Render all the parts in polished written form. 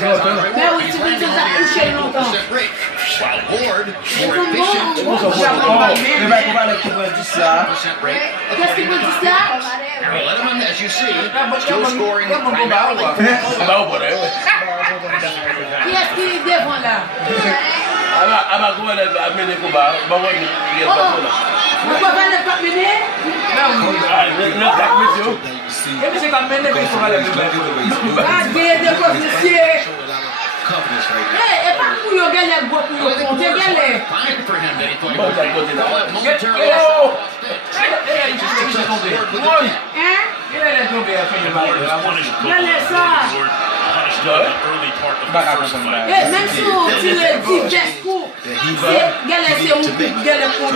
Mais oui, c'est que ça touche longtemps. While Ward, more efficient. Qu'est-ce qu'il peut dire ça? Harold Letterman, as you see, still scoring primarily. Qui est-ce qui est devant là? On peut pas le pas mener? Ah, des fois, monsieur. Et pas pour le gagner beaucoup, pour le gagner. Même si on tire 10 coups, c'est gagner, c'est un coup, gagner pour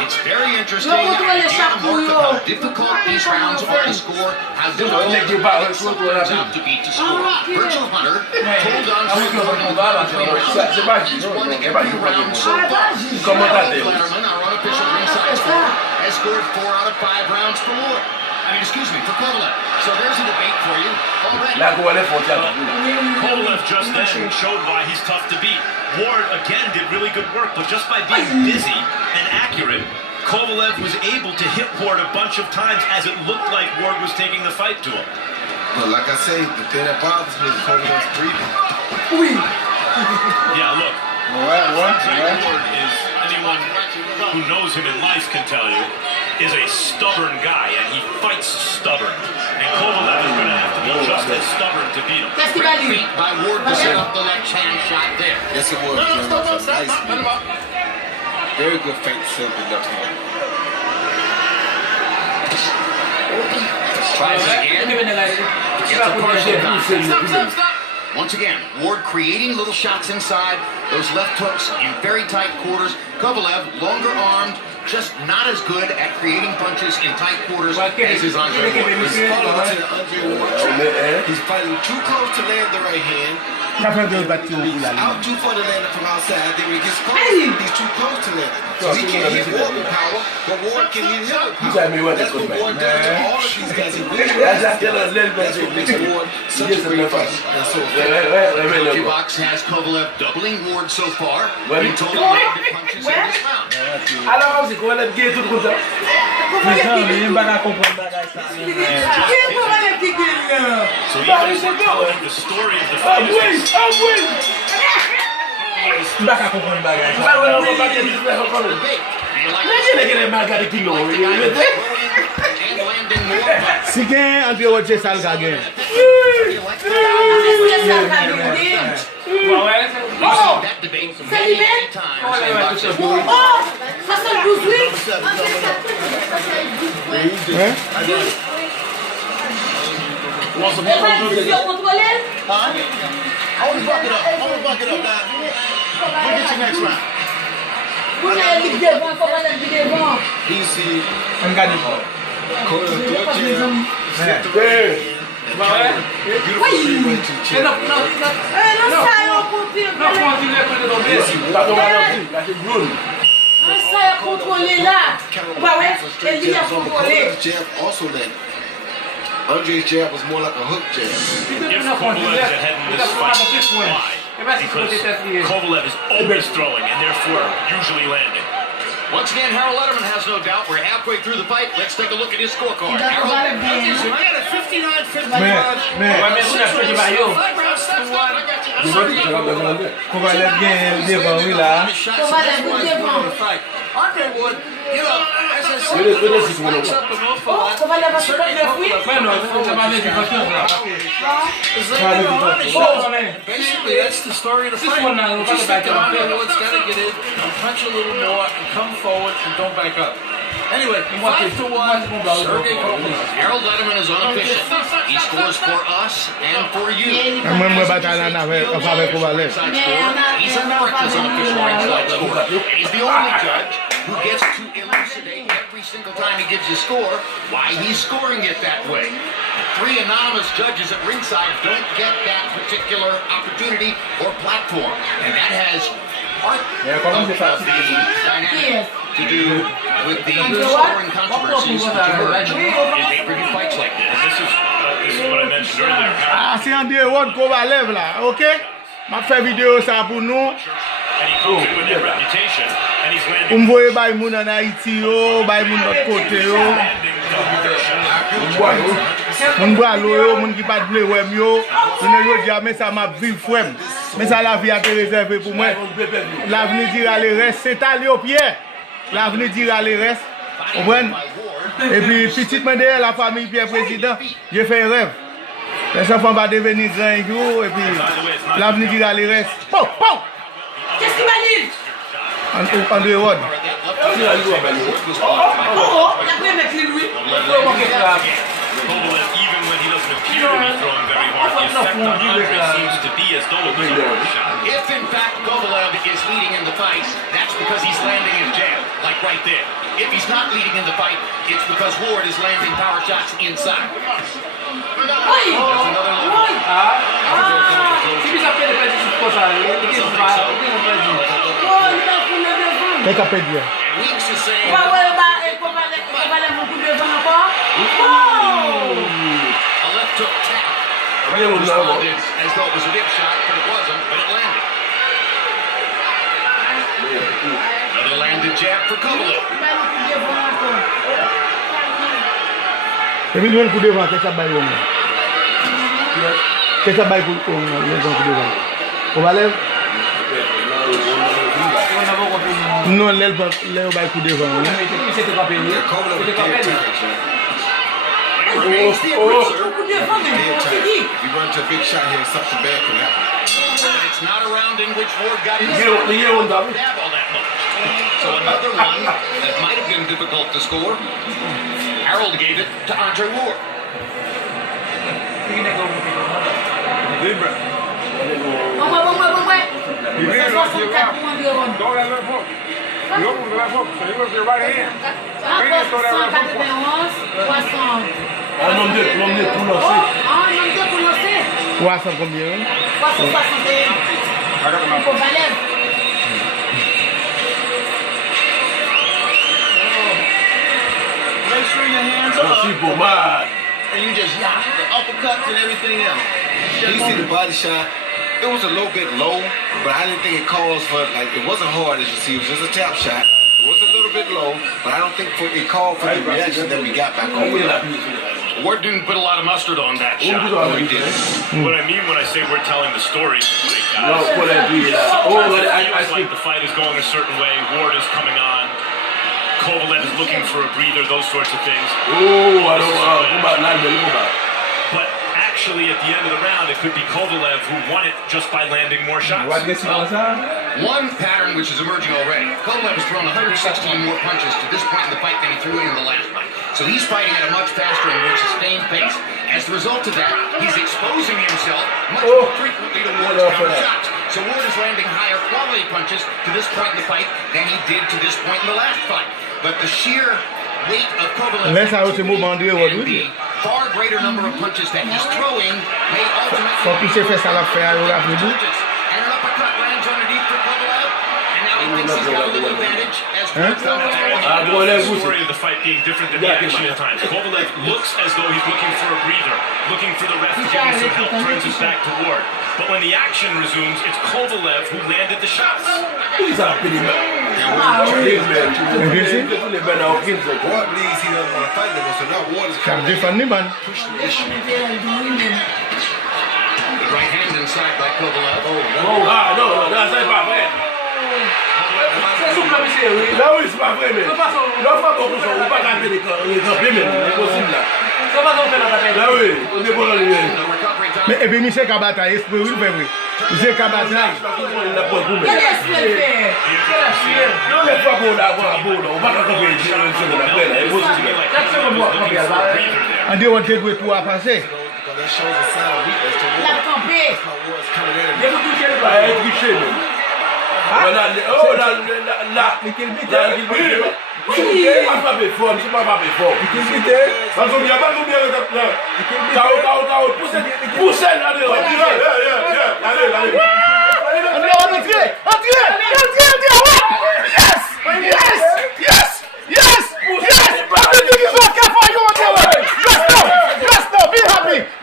It's very interesting how difficult these rounds are to score, how difficult it turns out to be to score. Virgil Hunter pulled on to he's won every round so far. Letterman, our unofficial ringside score, has scored 4 out of 5 rounds for Ward. Excuse me, for Kovalev. So there's a debate for you already. Kovalev just then showed why he's tough to beat. Ward, again, did really good work, but just by being busy and accurate, Kovalev was able to hit Ward a bunch of times as it looked like Ward was taking the fight to him. But like I say, the thing that bothers me is Kovalev's breathing. Yeah, look. Ward is, anyone who knows him in life can tell you, is a stubborn guy, and he fights stubborn. And Kovalev is going to have to be just as stubborn to beat him. Great feat by Ward to set up the left hand shot there. Yes, it was. Nice move. Very good feint to set up the left hand. Tries it again. Gets a partial contact. Once again, Ward creating little shots inside, those left hooks in very tight quarters. Kovalev, longer armed, just not as good at creating punches in tight quarters as his Andre Ward. He's fighting too close to land the right hand. He's out too far to land it from outside. Then when he gets close, he's too close to land it. So he can't hit Ward with power, but Ward can hit him with power. That's what Ward does to all of these guys. He really that's what makes Ward such a great fighter. And so Box has Kovalev doubling Ward so far. In total landed punches in this round. Alors, c'est quoi la guerre tout le temps? So even as we're telling the story of the fight, Si gen, an pi wot je sal ka gen. That debate many times in boxing. Ça c'est le 18. I want to buck it up. I want to buck it up now. We'll get you next round. Easy. An gade pou. Jab also landed. Andre's jab was more like a hook jab. if Kovalev is ahead in this fight, why? Because Kovalev is always throwing and therefore usually landing. Once again, Harold Letterman has no doubt. We're halfway through the fight. Let's take a look at his scorecard. Harold, I got a 59-51. Kovalev gen devan wè la. Andre Ward, you know, as I said, fights up an awful lot. Basically, that's the story of the fight. Just think that Andre Ward's got to get in and punch a little more and come forward and don't back up. Anyway, 5-1, Sergey Kovalev. Harold Letterman is unofficial. He scores for us and for you. Mwen mwen batal an avè Kovalev. He's America's unofficial ringside score. And he's the only judge who gets to elucidate every single time he gives a score why he's scoring it that way. The 3 anonymous judges at ringside don't get that particular opportunity or platform. And that has part of the dynamic to do with the scoring controversies which emerge in pay-per-view fights like this. And this is what I meant Ça, c'est André Ward Kovalev là, ok? Je fais vidéo ça pour nous. Pour me voir les gens en Haïti, les gens de notre côté. Mon bois l'eau, mon qui pas de blé, mais ça m'a vu frère. Mais ça la vie a été réservée pour moi. L'avenir dira les restes, Saintalio Pierre. L'avenir dira les restes. Vous comprenez? Et puis petite main derrière la famille Pierre président, j'ai fait un rêve. Les enfants vont devenir grands et puis l'avenir dira les restes. Pou! Qu'est-ce qu'il m'a dit? André Ward. La première mettre lui. Kovalev, even when he doesn't appear to be throwing very hard, the effect on Andre seems to be as though it was a hard shot. If in fact Kovalev is leading in the fight, that's because he's landing his jab, like right there. If he's not leading in the fight, it's because Ward is landing power shots inside. Weeks is saying a left hook tap. Responded as though it was a big shot, but it wasn't, but it landed. Another landed jab for Kovalev. Et puis, le coup de vent, qu'est-ce que ça baille? Qu'est-ce que ça baille pour le coup de vent? Kovalev? Non, l'aile baille coup de vent. If you run to a big shot here, something bad can happen. But it's not a round in which Ward got his jab all that much. So another one that might have been difficult to score. Harold gave it to Andre Ward. Combien? 361. Make sure your hands are up. And you just the uppercuts and everything else. You see the body shot. It was a little bit low, but I didn't think it caused for, like, it wasn't hard as you see. It was just a tap shot. It was a little bit low, but I don't think it called for the reaction that we got back over there. Ward didn't put a lot of mustard on that shot. No, he didn't. What I mean when I say we're telling the story, like, I it's like the fight is going a certain way, Ward is coming on, Kovalev is looking for a breather, those sorts of things. But actually, at the end of the round, it could be Kovalev who won it just by landing more shots. One pattern which is emerging already. Kovalev has thrown 116 more punches to this point in the fight than he threw in the last fight. So he's fighting at a much faster and more sustained pace. As a result of that, he's exposing himself much more frequently to Ward's counter shots. So Ward is landing higher quality punches to this point in the fight than he did to this point in the last fight. But the sheer weight of Kovalev and the far greater number of punches that he's throwing may ultimately and an uppercut lands underneath for Kovalev, and now he thinks he's got a little advantage as The story of the fight being different than the action at times. Kovalev looks as though he's looking for a breather, looking for the ref to give him some help, turns his back to Ward. But when the action resumes, it's Kovalev who landed the shots. He's a pretty man. Ward believes he doesn't want to fight anymore, so now Ward is coming to push the issue. The right hand inside by Kovalev. No, that's not my man. Mais et puis Michel Kabata, esprit oui, vrai. Michel Kabata. Quel esprit fait? André Ward te doit tout à passer. That shows a sign of weakness to Ward. La campé. That's how Ward's coming in.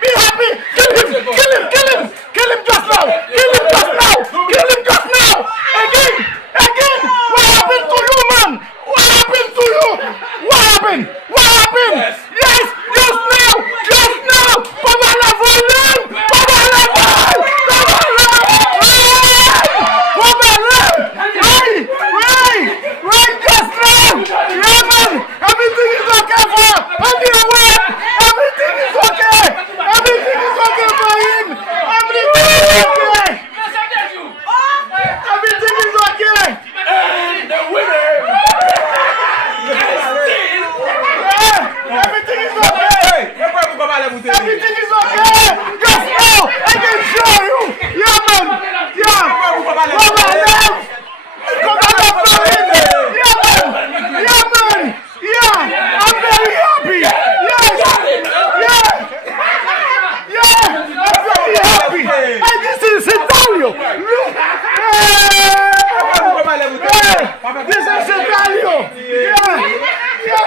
Be happy. Kill him. Saintalio. Look. This is Saintalio. Yeah,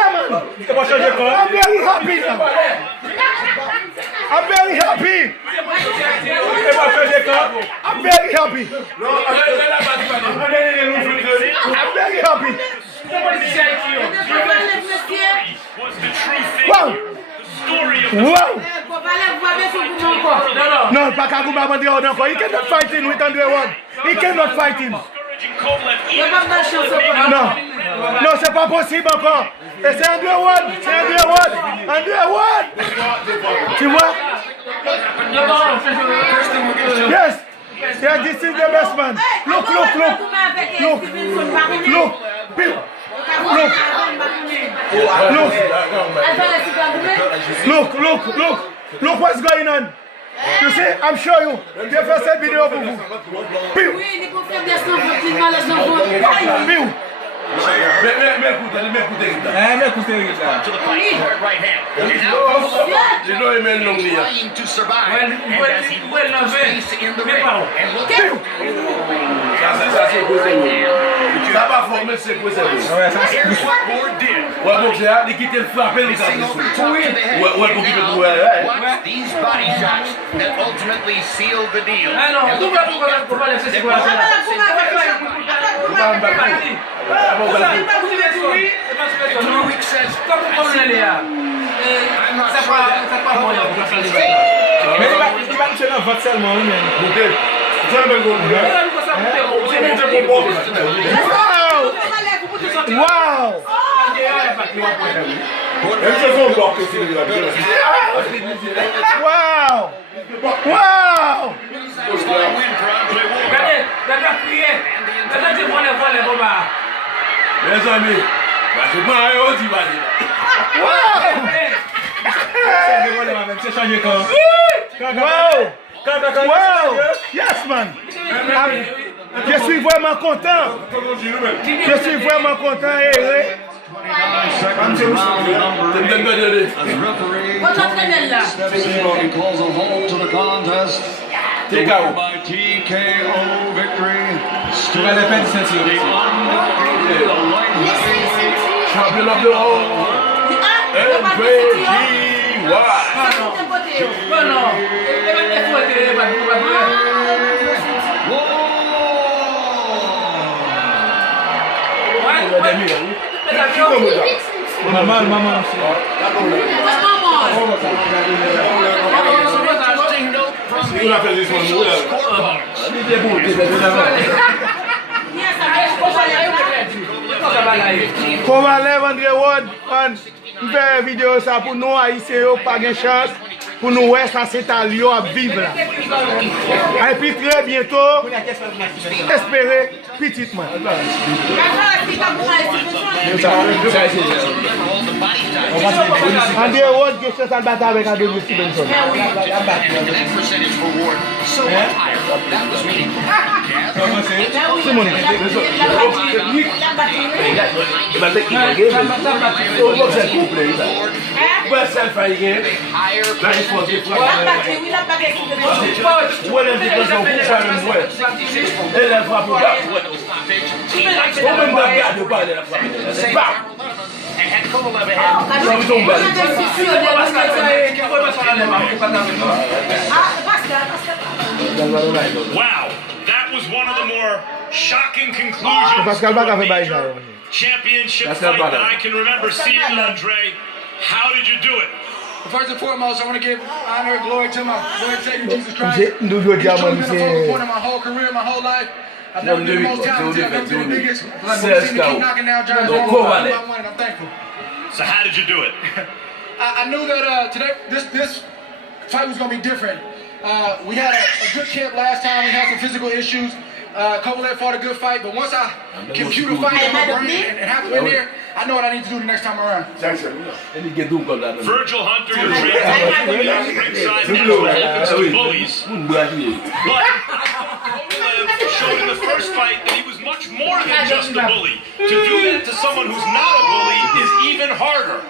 man. I'm very happy now. I'm very happy. I'm very happy. Wow. Wow. No, Pakaguma, he cannot fight him with André. He cannot fight him. Non, c'est pas possible encore. Et c'est André. Tu vois? Yes. Yeah, this is the best man. Look. Look what's going on. You see, I'm sure you. J'ai fait cette vidéo pour vous. To the right hand. Trying to survive. And as he looks face in the ring. And look at here's what Ward did. Watch these body shots that ultimately sealed the deal. Druid says, I'm not sure Wow! Wow! Yes, man! Je suis vraiment content! Calls a halt to the contest. Take out by TKO victory. Still the champion of the world. Kovalev André Ward, nous faisons une vidéo ça pour nous haïtiens, pas de chance, pour nous voir ça Saintalio à vivre là. Et puis très bientôt, espérer petitement. André Ward qui est en bataille avec André Stevenson. Wow, that was one of the more shocking conclusions to a championship fight that I can remember seeing, Andre. How did you do it? First and foremost, I want to give honor and glory to my Lord and Savior Jesus Christ. He's been a focal point of my whole career, my whole life. I've never been the most talented, I've never been the biggest. But I've seen him keep knocking down giants one by one, and I'm thankful. So how did you do it? I knew that today, this fight was going to be different. We had a good camp last time. We had some physical issues. Kovalev fought a good fight, but once I compute a fight in my brain and have it in there, I know what I need to do the next time around. Virgil Hunter, your trainer, ringside now offense to bullies. But Kovalev showed in the first fight that he was much more than just a bully. To do that to someone who's not a bully is even harder.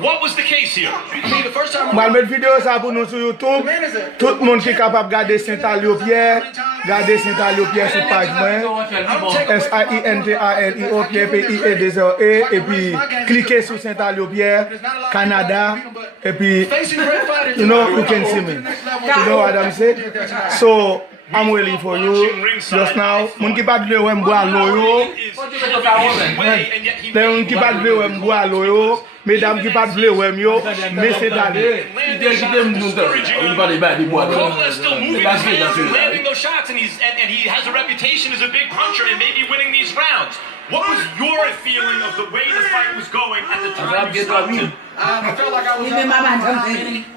what was the case here? I mean, the first time Mal met video sa pou nou sou YouTube. Tout moun ki kapab gade Saintalio Pierre, gade Saintalio Pierre sou page mwen. Saintalio Pierre, et puis cliquez sur Saintalio Pierre, Canada, et puis you know you can see me. You know what I'm saying? So I'm waiting for you just now. Moun ki pa dle wè mbwa loyo. Moun ki pa dle wè mbwa loyo. Mesdames qui parlent de Wemio, mais c'est d'aller. Kovalev still moving his hands and landing those shots, and he has a reputation as a big puncher and maybe winning these rounds. What was your feeling of the way the fight was going at the time you stopped him? I felt like I was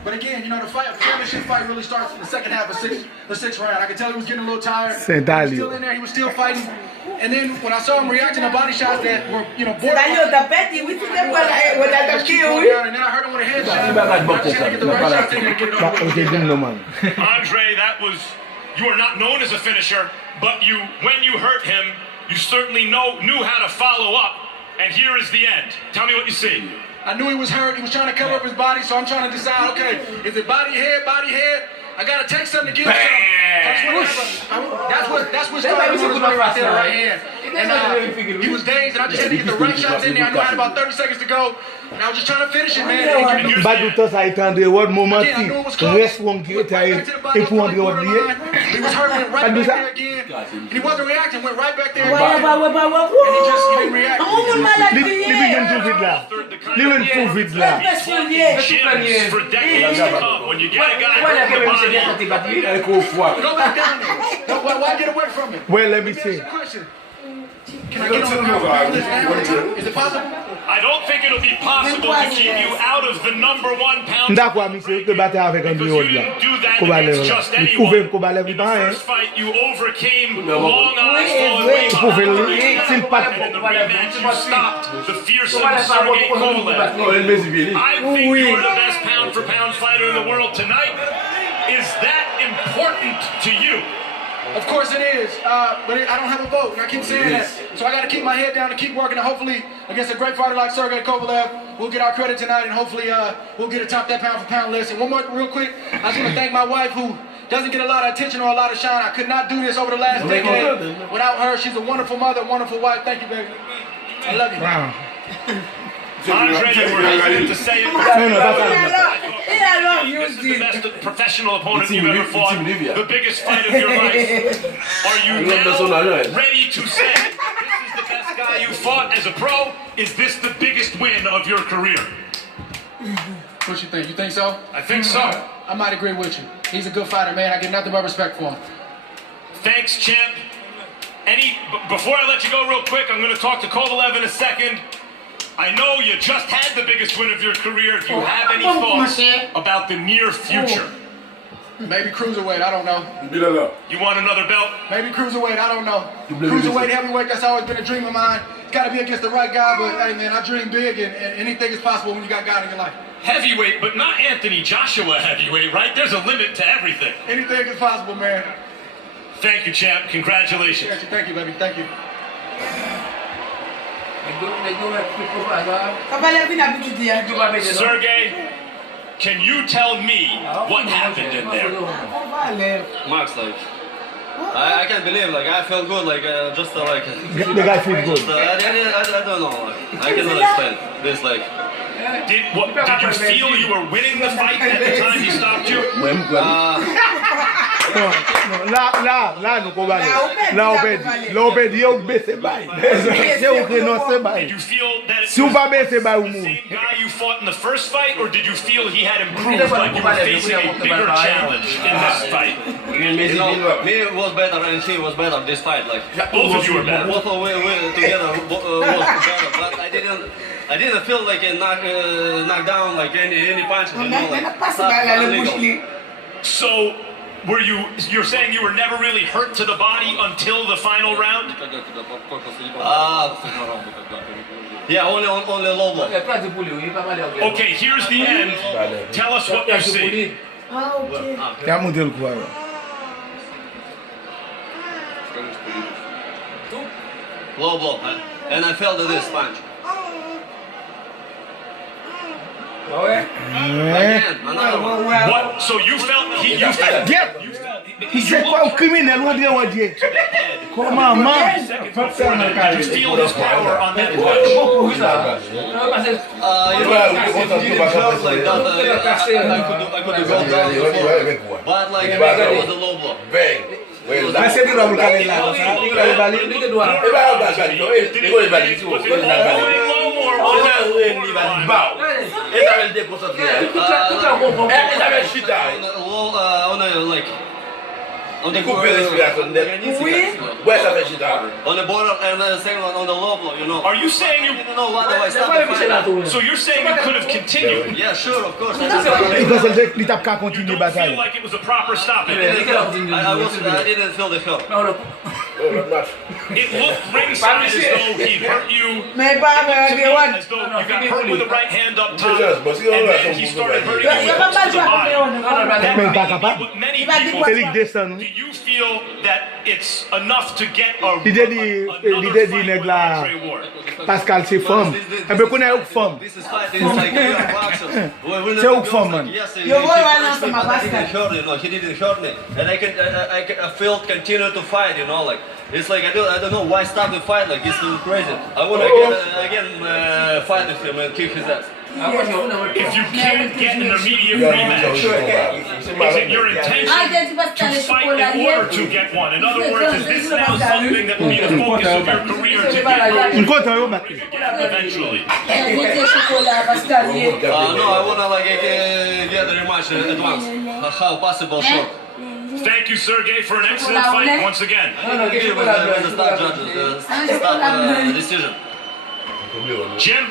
but again, you know, the championship fight really starts in the second half of the sixth round. I could tell he was getting a little tired. He was still in there, he was still fighting. And then when I saw him reacting to body shots that were, you know, borderline. And then I heard him with a headshot. I just had to get the right shots in there and get it over. Andre, that was, you are not known as a finisher, but when you hurt him, you certainly knew how to follow up. And here is the end. Tell me what you see. I knew he was hurt. He was trying to cover up his body, so I'm trying to decide, okay, is it body, head? I gotta take something to get him something. That's what started with right there, right hand. And he was dazed, and I just had to get the right shots in there. I knew I had about 30 seconds to go, and I was just trying to finish it, man. Badouta sa itande word moment si reste wong ki etaye et pour Andre oublier. He was hurt, went right back there again. And he wasn't reacting, went right back there again. And he didn't react. Li begin too vite là. Li wen too vite là. Gyms for decades to come. When you get a guy hurt in the body, Go back down there. Why get away from it? Well, let me see. Can I get on the ground now? Is it possible? I don't think it'll be possible to keep you out of the #1 pound. D'accord, monsieur, te battre avec Andre là. Kovalev là. Il pouvait Kovalev In pas the hein. first fight, you overcame long odds falling way Il pouvait behind. s'il pas And in the rematch, you stopped the fearsome Sergey Kovalev. I think you're the best pound-for-pound fighter in the world tonight. Is that important to you? Of course it is, but I don't have a vote, and I keep saying that. So I got to keep my head down and keep working, and hopefully against a great fighter like Sergey Kovalev, we'll get our credit tonight, and hopefully we'll get atop that pound-for-pound list. And one more real quick, I just want to thank my wife who doesn't get a lot of attention or a lot of shine. I could not do this over the last decade without her. She's a wonderful mother, wonderful wife. Thank you, baby. I love you. Wow. Andre, you were hesitant to say it. I love you. This is the best professional opponent you've ever fought, the biggest fight of your life. Are you now ready to say this is the best guy you fought as a pro? Is this the biggest win of your career? What you think? You think so? I think so. I might agree with you. He's a good fighter, man. I get nothing but respect for him. Thanks, champ. Before I let you go real quick, I'm going to talk to Kovalev in a second. I know you just had the biggest win of your career. Do you have any thoughts about the near future? Maybe cruiserweight, I don't know. You want another belt? Maybe cruiserweight, I don't know. Cruiserweight, heavyweight, that's always been a dream of mine. It's got to be against the right guy, but hey, man, I dream big, and anything is possible when you got God in your life. Heavyweight, but not Anthony Joshua heavyweight, right? There's a limit to everything. Anything is possible, man. Thank you, champ. Congratulations. Thank you, baby. Thank you. Sergey, can you tell me what happened in there? Max, like, I can't believe, like, I felt good, like, just like. The guy feels good. I don't know, like, I cannot explain this, like. Did you feel you were winning the fight at the time he stopped you? Là, nous combattons. Là, on peut dire que baisser bail. C'est au créneau, c'est bail. Did you feel that Si on pas baisser bail, the same guy you fought in the first fight, or did you feel he had improved, like you were facing a bigger challenge in this fight? You know, me was better and he was better this fight, like. Both of you were better. Both of we together was better, but I didn't feel like a knock down, like any punches, you know, like. So, you're saying you were never really hurt to the body until the final round? Yeah, only low blow. Okay, here's the end. Tell us what you see. Quer modelo com ela? Low blow, and I felt this punch. What? So you felt he used it? Get! He said, "Qual criminal? What do you want to do?" Come on, man. Did you feel his power on that punch? But like it was a low blow. Mas você viu o cara lá? Ele vai ali, ele doa. Ele vai ao gás, ele vai ali, ele On the Couper respiration, where ça fait chita? on the border and the second one on the low blow, you know. Are you saying you? didn't know what I started the fight. So you're saying you could have continued? Yeah, sure, of course. Because il t'a qu'à You continuer don't bataille. feel like it was a proper stoppage. I didn't feel the shot. It looked ringside as though he hurt you. Mais pas To me, as though you got hurt with the right hand up top, and then he started hurting you with the to the body. That Mais pas may be capable. what many C'est people C'est Ligue des Sons. do you feel that it's enough to get a L'idée dit another fight nèg with là Andre Ward? Pascal c'est femme. Et ben connaît une femme. This is fight. It's like we are boxers. C'est où femme, man? Yes, Yo voy a lanzar he más didn't hurt me. No, he didn't hurt me, and I feel continue to fight. You know, like it's like I don't know why stop the fight. Like it's so crazy. I want to again fight with him and kick his ass. If you can't get an immediate rematch, is it your intention to fight in order to get one? In other words, is this now something that will be the focus of your career to get Une content yo battre. eventually? No, I wanna like get the rematch at once. How possible? Sure. Thank you, Sergey, for an excellent fight once again. With the star judges, start decision. Jim?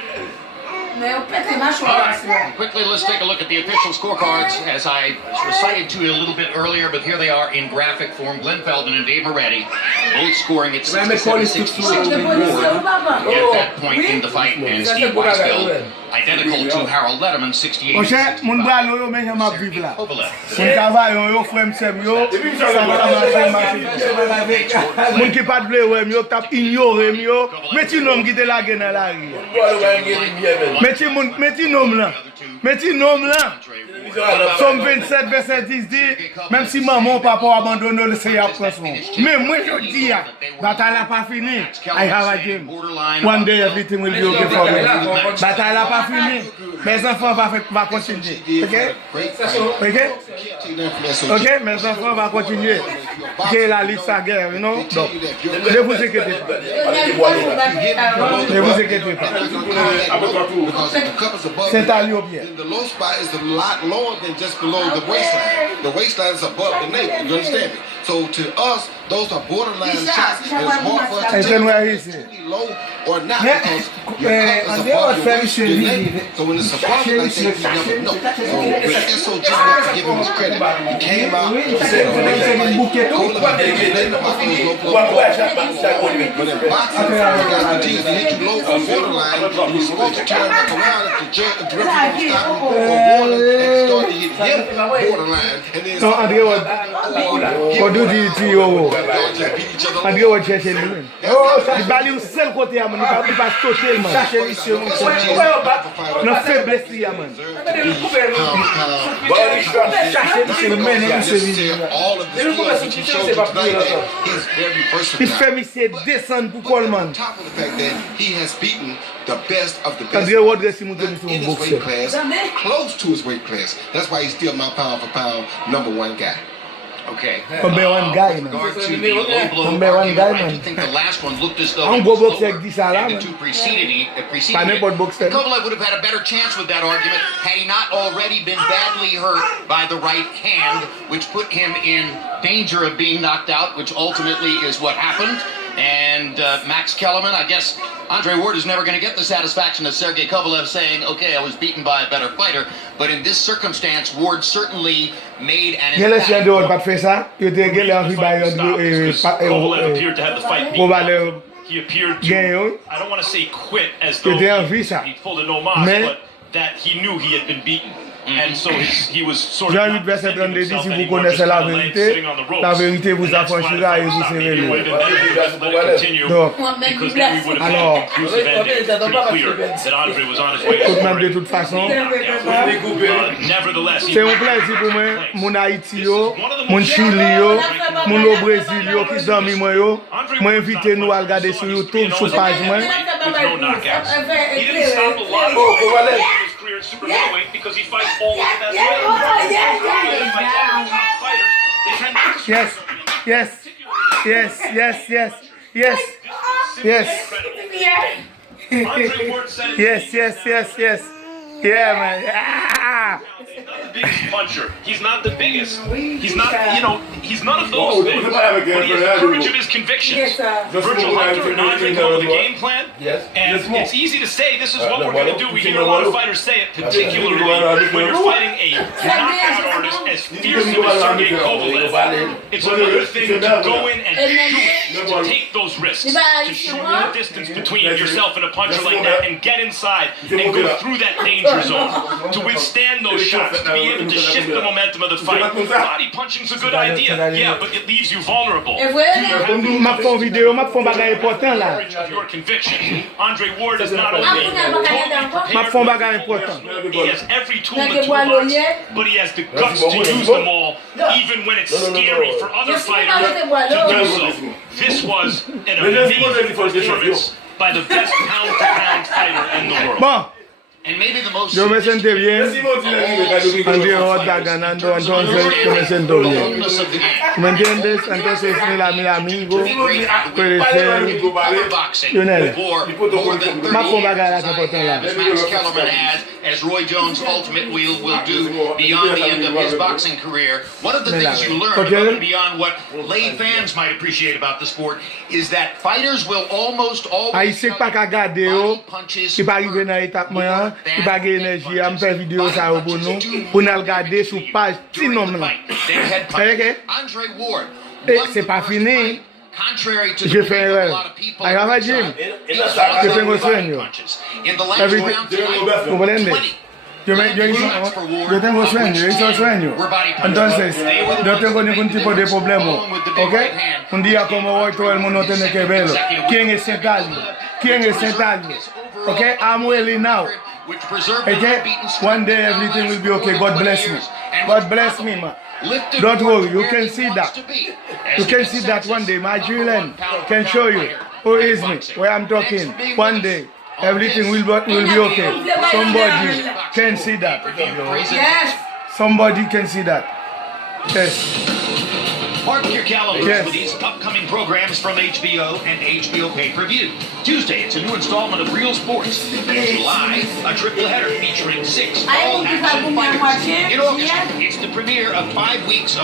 Quickly, let's take a look at the official scorecards. As I recited to you a little bit earlier, but here they are in graphic form. Glenn Feldman and Dave Moretti both scoring at 67-66 to Ward at that point in the fight, and Steve Weisfeld identical to Harold Letterman, 68. Mon cher, mon bras yo mais j'aime vivre là. Mon travail yo frère m'sem yo, ça va marcher. Mon qui pas de blé yo t'a ignoré yo, mais tu nom qui te la gueule dans la rue. Mais tu nom là. Mais tu nom là. Somme 27 verset 10 dit même si maman papa abandonne le c'est après son. Mais moi je dis bataille n'a pas fini. I have a dream. One day everything will be okay for me. Bataille n'a pas fini. Mes enfants va continuer. OK? OK, mes enfants va continuer. Que la liste à guerre, you know? Donc, ne vous inquiétez pas. Ne vous inquiétez pas. Saintalio bien. The low spot is a lot lower than just below the waistline. The waistline is above the navel. You understand me? So to us, those are borderline shots. It's hard for us to tell if it's really low or not because your cup is above your waist, your navel. So when it's above it like that, you never know. So when SOG wants to give him his credit, he came out and said, but in boxing, the guy continues to hit you low or borderline, and you're supposed to turn back around if the referee stop him or warn him and start to hit him borderline. And then What do you do? André va chercher lui. Il va aller au seul côté à mon, il va sauter man. Chercher monsieur mon. Non faiblesse il y a man. Il fait monsieur descendre pour Coleman. The best of the best. André Rodriguez il monte in his weight class, close to his weight class. That's why he's still my pound for pound #1 guy. Okay. Number one guy, man. Number one guy, man. I think the last one looked as though I'm it go was box lower like this, Alan. than the two preceding it. box Kovalev would have had a better chance with that argument had he not already been badly hurt by the right hand, which put him in danger of being knocked out, which ultimately is what happened. And Max Kellerman, I guess Andre Ward is never going to get the satisfaction of Sergey Kovalev saying, okay, I was beaten by a better fighter. But in this circumstance, Ward certainly made an impact. Kovalev appeared to have the fight beaten. He appeared to, I don't want to say quit as though he pulled a no mas, but that he knew he had been beaten. And so he was sort of Jean-8 not verset defending 32 dit himself si vous anymore, connaissez just la kinda laying, vérité, sitting on the ropes. la vérité vous And that's why affranchira et the vous fight serez stopped. Maybe it would libres. have been better to just let it continue, Donc, because then we would have alors, had conclusive ending. It's pretty clear that Andre was on his way to tout de même de scoring. toute façon, Nevertheless, he c'est un was plaisir pour moi, mon Haïti yo, one of the mon most Chili yo, mon au Brésil yo qui zami moi yo, moi invité nous à regarder sur YouTube, sur page moi. with no knockouts. He didn't stop a lot of fights in his career at super middleweight because he fights all of the best fighters. They tend not to Yes, yes, yes, yes, yes, yes, yes, Andre Ward said it. yes, yes, yes, yes. Yeah, man. Ah. He's not the biggest puncher. He's not the biggest. He's not, he's none of those things. But he has the courage of his convictions. Virgil Hunter and Andre come with a game plan. And it's easy to say this is what we're going to do. We hear a lot of fighters say it, particularly when you're fighting a knockout artist as fearsome as Sergey Kovalev. It's another thing to go in and do it, to take those risks, to shorten the distance between yourself and a puncher like that and get inside and go through that danger zone, to withstand those shots, to be able to shift the momentum of the fight. Body punching's a good idea, yeah, but it leaves you vulnerable. Ma font vidéo, ma font bagay important là. Courage of your conviction. Andre Ward is not only totally Ma font bagay important. he has every tool in the toolbox, but he has the guts to use them all, even when it's scary for other fighters to do so. This was an amazing performance by the best pound-for-pound fighter in the world. Bon. And maybe the most Yo me siento bien. André Hort está ganando, entonces yo me siento bien. ¿Me entiendes? Entonces mi amigo puede ser, you know, más fue bagara que por todas as Max Kellerman has, as Roy Jones ultimately will do beyond the end of his boxing career. One of the things you learn above and beyond what lay fans might appreciate about the sport is that fighters will almost always Haïtien pas qu'à garder yo, qui pas arriver dans l'étape moyen, qui pas gagner énergie, à me faire vidéo ça pour nous, pour nous regarder sur page petit nombre là. Andre Ward. Et c'est pas fini. Je fais erreur. I have a gym. Je tengo sueño. Yo tengo sueño, hizo sueño. Entonces, yo tengo ningún tipo de problema. ¿Ok? Un día como hoy todo el mundo tiene que verlo. ¿Quién es Saintalio? ¿Quién es Saintalio? ¿Ok? I'm really now. Okay? One day everything will be okay. God bless me. God bless me, man. Don't worry, you can see that. You can see that one day. My Julian can show you who is me, where I'm talking. One day, everything will be okay. Somebody can see that. Yes. Somebody can see that. Yes. Mark your calendars for these upcoming programs from HBO and HBO Pay-Per-View. Tuesday, it's a new installment of Real Sports. And July, a triple header featuring 6 all-action fighters. In August, it's the premiere of 5 weeks of